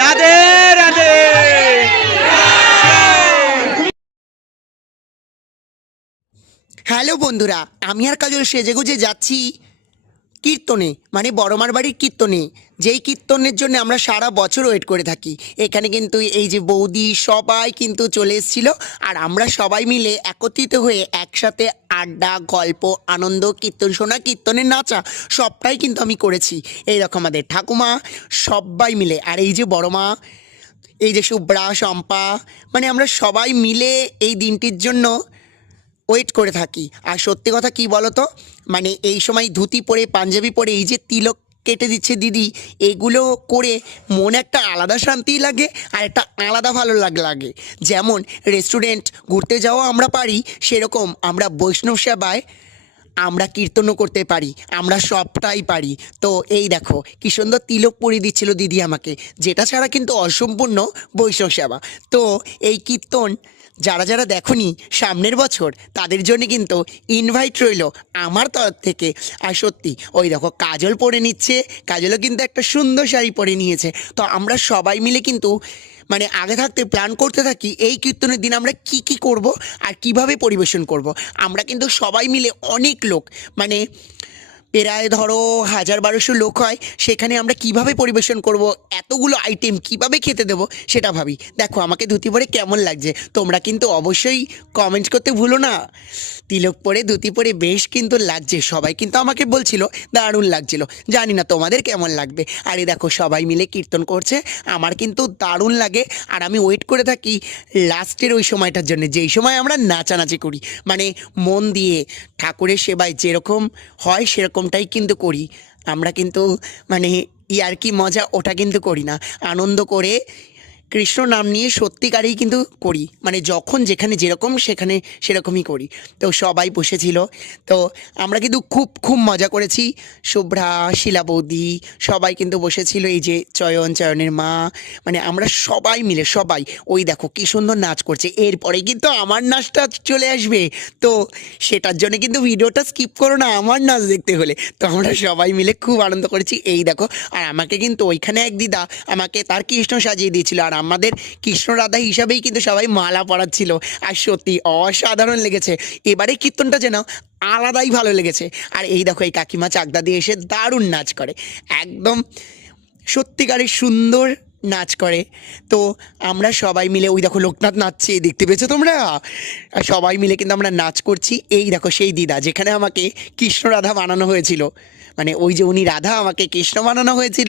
Radhe Radhe. Hello বন্ধুরা, আমি আর কাজল সেজেগুজে যাচ্ছি কীর্তনে, মানে বড়মার বাড়ির কীর্তনে। যেই কীর্তনের জন্য আমরা সারা বছর ওয়েট করে থাকি। এখানে কিন্তু এই যে বৌদি সবাই কিন্তু চলে এসেছিলো, আর আমরা সবাই মিলে একত্রিত হয়ে একসাথে আড্ডা, গল্প, আনন্দ, কীর্তন শোনা, কীর্তনের নাচা সবটাই কিন্তু আমি করেছি। এইরকম আমাদের ঠাকুমা সবাই মিলে, আর এই যে বড়মা, এই যে শুভ্রা, শম্পা, মানে আমরা সবাই মিলে এই দিনটির জন্য ওয়েট করে থাকি। আর সত্যি কথা কি বলো তো, মানে এই সময় ধুতি পরে, পাঞ্জাবি পরে, এই যে তিলক কেটে দিচ্ছে দিদি, এগুলো করে মনে একটা আলাদা শান্তি লাগে, আর একটা আলাদা ভালো লাগে। যেমন রেস্টুরেন্ট ঘুরতে যাওয়া আমরা পারি, সেরকম আমরা বৈষ্ণব সেবায় আমরা কীর্তনও করতে পারি, আমরা সবটাই পারি। তো এই দেখো কি সুন্দর তিলক পরিয়ে দিচ্ছিল দিদি আমাকে, যেটা ছাড়া কিন্তু অসম্পূর্ণ বৈষ্ণব সেবা। তো এই কীর্তন যারা যারা দেখনি সামনের বছর, তাদের জন্য কিন্তু ইনভাইট রইল আমার তরফ থেকে। আর সত্যি ওই দেখো কাজল পরে নিচ্ছে, কাজলও কিন্তু একটা সুন্দর শাড়ি পরে নিয়েছে। তো আমরা সবাই মিলে কিন্তু মানে আগে থাকতে প্ল্যান করতে থাকি এই কীর্তনের দিন আমরা কি কি করব আর কিভাবে পরিবেশন করব। আমরা কিন্তু সবাই মিলে অনেক লোক, মানে প্রায় ধরো 1000-1200 লোক হয়, সেখানে আমরা কিভাবে পরিবেশন করব, এতগুলো আইটেম কিভাবে খেতে দেবো সেটা ভাবি। দেখো আমাকে ধুতি পরে কেমন লাগছে, তোমরা কিন্তু অবশ্যই কমেন্ট করতে ভুলো না। তিলক পরে ধুতি পরে বেশ কিন্তু লাগছে, সবাই কিন্তু আমাকে বলছিল দারুণ লাগছিল। জানি না তোমাদের কেমন লাগবে। আর এই দেখো সবাই মিলে কীর্তন করছে, আমার কিন্তু দারুণ লাগে। আর আমি ওয়েট করে থাকি লাস্টের ওই সময়টার জন্য, যেই সময় আমরা নাচানাচি করি, মানে মন দিয়ে ঠাকুরের সেবায় যেরকম হয় সেরকমটাই কিন্তু করি আমরা। কিন্তু মানে ইয়ার্কি মজা ওটা কিন্তু করি না, আনন্দ করে কৃষ্ণ নাম নিয়ে সত্যিকারেই কিন্তু করি, মানে যখন যেখানে যেরকম সেখানে সেরকমই করি। তো সবাই বসেছিল, তো আমরা কিন্তু খুব খুব মজা করেছি। শুভ্রা, শিলা বৌদি সবাই কিন্তু বসেছিল, এই যে চয়নের মা, মানে আমরা সবাই মিলে সবাই। ওই দেখো কী সুন্দর নাচ করছে, এরপরে কিন্তু আমার নাচটা চলে আসবে, তো সেটার জন্য কিন্তু ভিডিওটা স্কিপ করো না আমার নাচ দেখতে হলে। তো আমরা সবাই মিলে খুব আনন্দ করেছি, এই দেখো। আর আমাকে কিন্তু ওইখানে এক দিদা আমাকে তার কৃষ্ণ সাজিয়ে দিয়েছিল, আর আমাদের কৃষ্ণ রাধা হিসাবেই কিন্তু সবাই মালা পরাচ্ছিল। আর সত্যি অসাধারণ লেগেছে, এবারে কীর্তনটা যেন আলাদাই ভালো লেগেছে। আর এই দেখো এই কাকিমা চাকদা দিয়ে এসে দারুণ নাচ করে, একদম সত্যিকারের সুন্দর নাচ করে। তো আমরা সবাই মিলে, ওই দেখো লোকনাথ নাচছে, দেখতে পেয়েছো তোমরা? আর সবাই মিলে কিন্তু আমরা নাচ করছি। এই দেখো সেই দিদা যেখানে আমাকে কৃষ্ণ রাধা বানানো হয়েছিল, মানে ওই যে উনি রাধা, আমাকে কৃষ্ণ বানানো হয়েছিল।